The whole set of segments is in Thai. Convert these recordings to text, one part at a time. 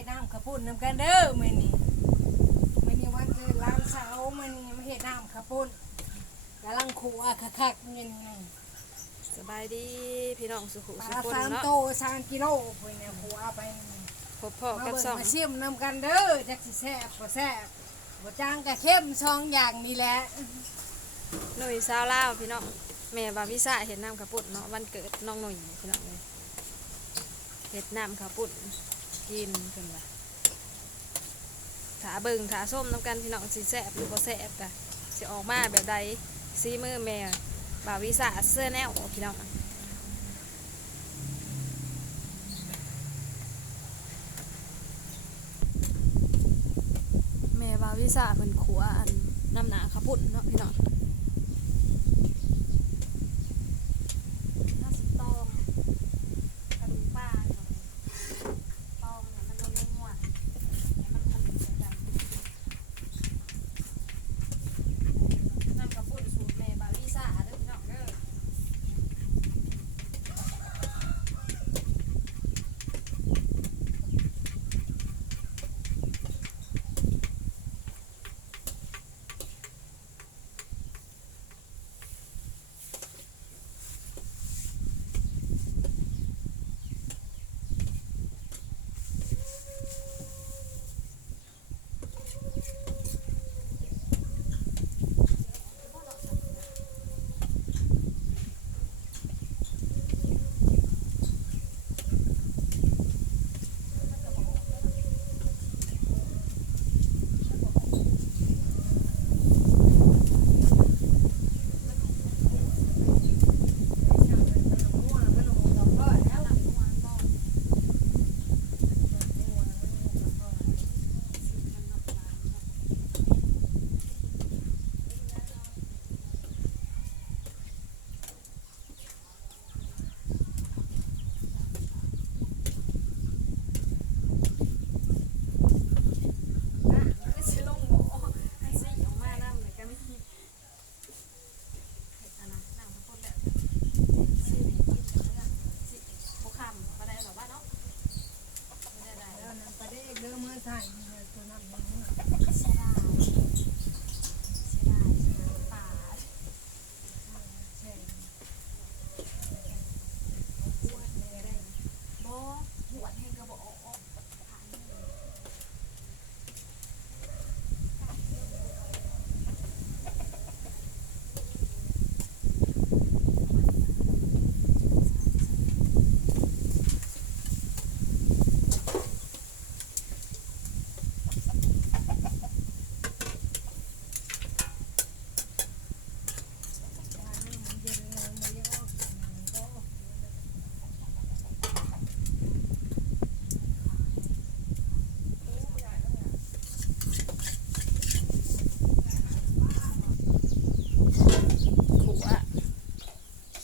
ฮ็ดน้ำข้าวปุ้นนำกันเด้อมื้อนี้วันเกิดหลานสาวมื้อนี้มาเฮ็ดน้ำข้าวปุ้นกำลังคั่วคักๆมื้อนี้ สบายดีพี่น้องสุขุ ป สุ ลา ขคน 3 เนาะ โต3 กิโลเพิ่นเนี่ยคั่วไป พบพ่อ มา กับ เบิ่ง สอง มาชิมนำกันเด้อจักสิแซ่บบ่แซ่บบ่จางก็เข้มสองอย่างนี่แหละ หนุ่ยสาวลาวพี่น้องแม่บาวิสาเห็ดน้ำข้าวปุ้นเนาะวันเกิดน้องหนุ่ยพี่น้องเลยเห็ดน้ำข้าวปุ้นกินกันละถาเบิ่งถาส้มน้ำกันพี่น้องสิแซ่บหรือบ่แซ่บกะสิออกมาแบบใดซีมือแม่บาวิสาเสื้อแนวพี่น้องแม่บาวิสาเป็นขัวอันน้ำหนาข้าวปุ้นเนาะพี่น้องน่าสิตองกระดูกปลาเนาะตองเนี่ยมันนัวๆเนี่ยมันคงใส่กันน้ำข้าวปุ้นสูตรแม่บาวิสาเด้อพี่น้องเด้อ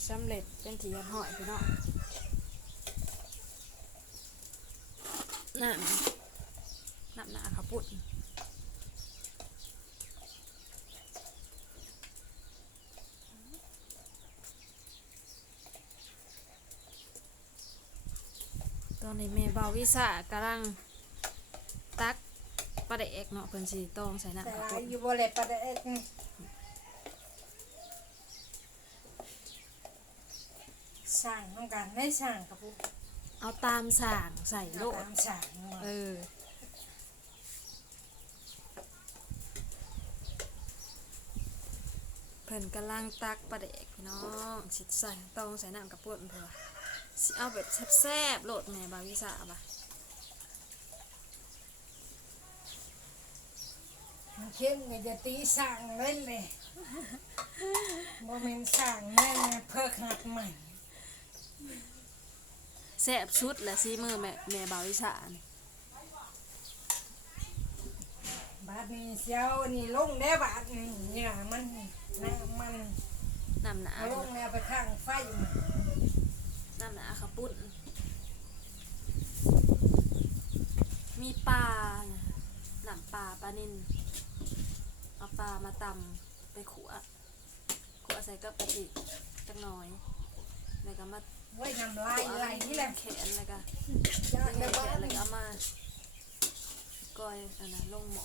สำเร็จเป็นที่หอยพี่น้องน้ำหนาข้าวปุ้นตอนนี้แม่เบาวิสากำลังตักปลาแดกเนาะเพิ่นสิต้องใส่น้ำ แต่ ข้าว ลา ปุ้ ย น อยู่บ่แลปลาแดกสั่งนำกันได้สั่งข้าวปุ้น เอาตามสั่งใส่โล เอา ด ตามสั่งเนาะ เออเพิ่นกำลังตักปลาแดกพี่น้องสิใส่ต้องใส่น้ำข้าวปุ้นเพิ่นว่าสิเอาแบบแซ่บๆโลดแม่เบาวิสาบ่ะ มันเข้มก็จะตีสั่งเล่นเลยบ่แม่นสั่งแม่นเพิกหัดใหม่ แซ่บชุดและซีมือแม่บาวิชานี่ บาดนี้เสียวนี่ลงได้บาดนี่เนี่ยมันน้ำมัน น้ำหนา เอาลงแล้วไปข้างไฟมัน น้ำหนาข้าวปุ้นมีปลานะน้ำปลานิ่นเอาปลามาตำไปขัวใส่กับกะทิจักหน่อยแล้วก็มา ไว้น้ำลายไหลนี่แหละ แขนแล้วก็ ย่างได้ แข บ้าน นแล้วก็เอามา อันนั้นลงหม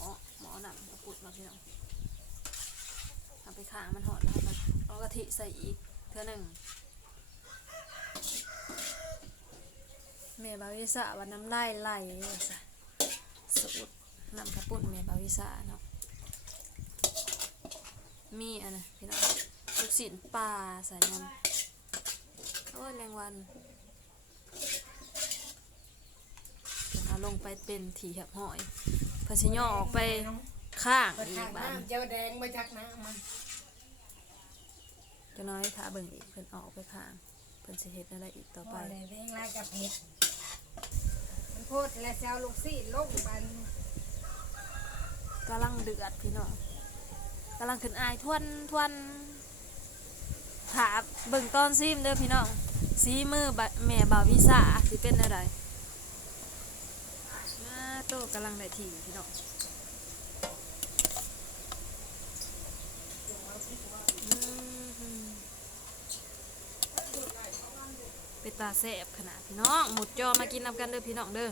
อหนังกระปุดมาพี่น้องเอาไปข้างมันหอดแล้วก็เอากะทิใส่อีกเท่านึงแม่บาวิสาวันน้ำลายไหลซะสูตรน้ำกระปุดแม่บาวิสาเนาะมีอันนะพี่น้องลูกศิลปลาใส่น้ำโอ้ยแมงวันเอาลงไปเป็นถี่หับหอยพอสิย่อออกไปข้าง เปิด อี ทาก ง บ้าน น้ำเจ้าแดงมาจากน้ำมัน จะน้อยถ้าเบิ่งอีกเพิ่นออกไปข้างเพิ่นสิเฮ็ดอะไรอีกต่อ ไป ไป เลยเร่งรายกับเผ็ดมันโพดและเจ้าลูกซี่ลงบัน กำลังเดือดพี่น้องกำลังขึ้นอายทวนถาเบิ่งตอนซิมเด้อพี่น้องซีมือบะแม่บ่าววิสาสิเป็นอะไรโตกำลังได้ทีพี่น้องเป็นตาแซ่บขนาดพี่น้องหมุดจอมากินนำกันเด้อพี่น้องเด้อ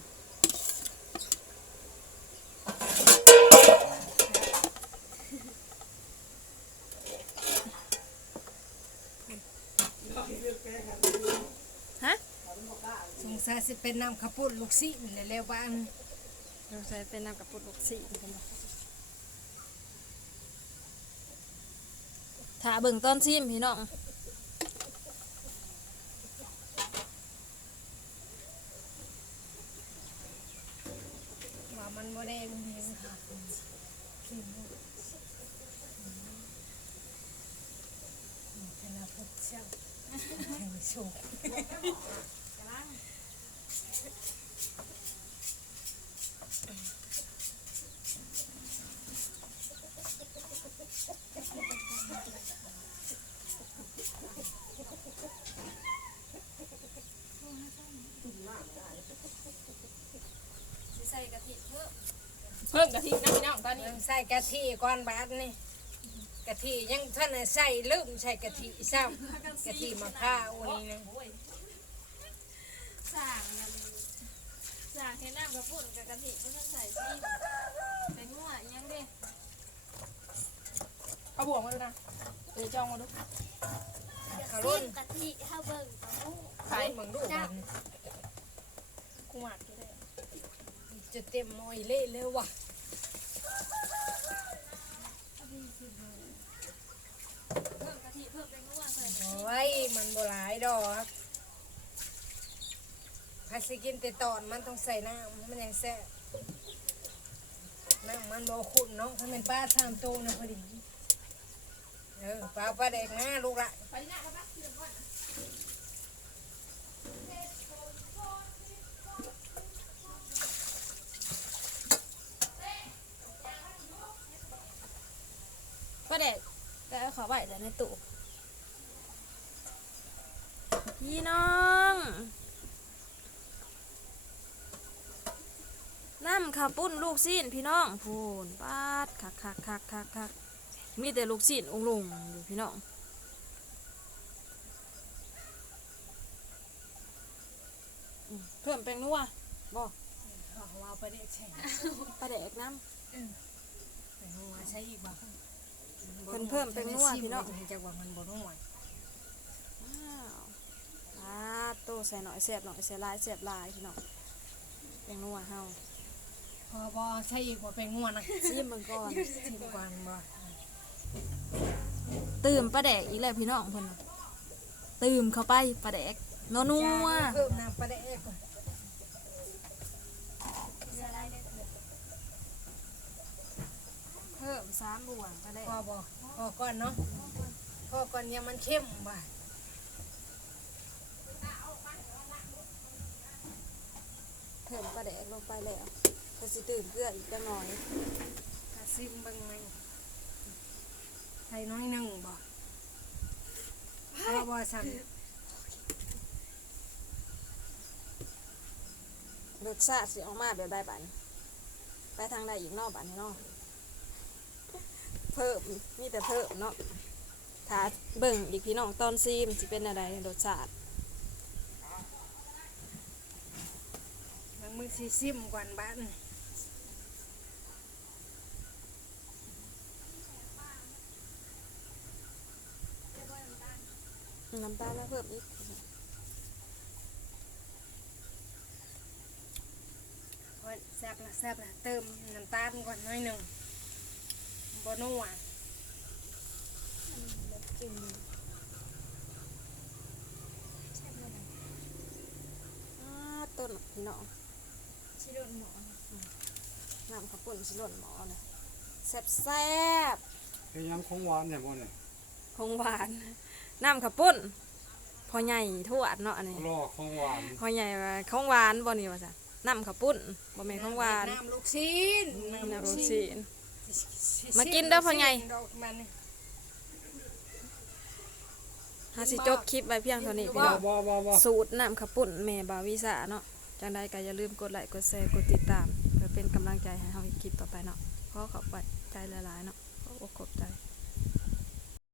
ฮะ สงสัยสิเป็นน้ำข้าวปุ้นลูกซี่นี่แหละแล้วบ้าน เราใช้เป็นน้ำกับปุกลูกสี่กันบ่ถ้าเบิ่งตอนซิมพี่น้อง ว่ามันบ่แดงเพียงค่ะกินลูกขนาดพุทธเจ้าให้มันสุก ใส่กะทิเพิ่ม เพิ่มกะทินะพี่น้องตอนนี้ ใส่กะทิก่อนบาดนี่กะทิยังท่านได้ใส่ลืมใส่กะทิซ้ำกะทิมะพร้าวนี่นะ สั่งให้น้ำกับปุ่นกับกะทิเพิ่นใส่ซิมเป็นงัวยังเด้ เอาบวกมาดูนะจองมาดู ขาวรุ่น กะทิข้าวเบิ่งเต้าหู้ ขาย มึงดูมัน กูหมักก็ได้ จะเต็มหน่อยเละเลยว่ะ เพิ่มกะทิเพิ่มเป็นงัวใส่ โอ้ยมันบ่หลายดอกถ้าสิกินแต่ตอนมันต้องใส่น้ำมันยังแซ่บน้ำมันบ่ขุ่นเนาะถ้าเป็นปลาสามตัวนะพอดีปลาแดกนะลูกละ ไปหน้าครับนะที่เดิมก่อน ก็เด็กก็ขอไว้แต่ในตู้พี่น้องน้ำข้าวปุ้นลูกซีนพี่น้องพูนปาดคักมีแต่ลูกซีนองลุงอยู่พี่น้องเพิ่มแป้งนัวบ่ ว่าปลาแดกใช่ ปลาแดกน้ แต่หัวใช่อีกบ่ เพิ่มเป็นนัวพี่น้อง จักว่ามันบ่นัว ำว้าวโตใส่หน่อยเสียบหน่อยเสียบลายพี่น้องแป้งนัวเฮา พอบ่ใช่อีกบ่เป็นงัวนะ ซีมเบิ่งก่อน ชิมก่อนบ่ ตื่มปลาแดกอีกแล้วพี่น้องเพิ่นน่ะตื่มเข้าไปปลาแดกนัว เพิ่มน้ำปลาแดกก่อน เพิ่ม3บวงปลาแดก พอบ่พอก่อนเนาะพอก่อนยังมันเข้มบ่ เพิ่มปลาแดกลงไปแล้วก็สิตื่มเกลืออีกจังหน่อย ถ้าซิมเบิ่งไหมใส่น้อยหนึงบ่พอบ่สั่น รสชาติสิออกมาแบบใดบัดนี้ไปทางใดอีกเนอกบัดนี้เนาะเพิ่มมีแต่เพิ่มเนาะถ้าเบิ่งอีกพี่น้องตอนซีมสิเป็นอะไรรสชาติ มันมือสิซิมก่อนบ้าน น้ำตาลแล้วเพิ่มอีก โอ้ยแซ่บละแซ่บละเติมน้ำตาลก่อนหน่อยหนึ่งบ่นัว จริง ต้นพี่น้อง ชิโดนหมอ น้ำข้าวปุ้นสิหล่นหม้อเลยแซ่บแซ่บ พยายามของหวานเนี่ยบ่เนี่ย ของหวานน้ำข้าวปุ้นพอใหญ่ทวดเนาะอันนี้ รอของหวาน พอใหญ่ว่าของหวานบ่นี่ว่าจ้ะน้ำข้าวปุ้นบ่แม่นของหวาน น้ำลูกชิ้น น้ำลูกชิ้น มากินเด้อพ่อใหญ่ ดอกมันนี่ หาสิจบคลิปไว้เพียงเท่านี้พี่ บ่ น้อง บ่ สูตรน้ำข้าวปุ้นแม่บาวิสาเนาะจังใดก็อย่าลืมกดไลค์กดแชร์กดติดตามเพื่อเป็นกำลังใจให้เฮาอีกคลิปต่อไปเนาะขอขอบใจหลายๆเนาะข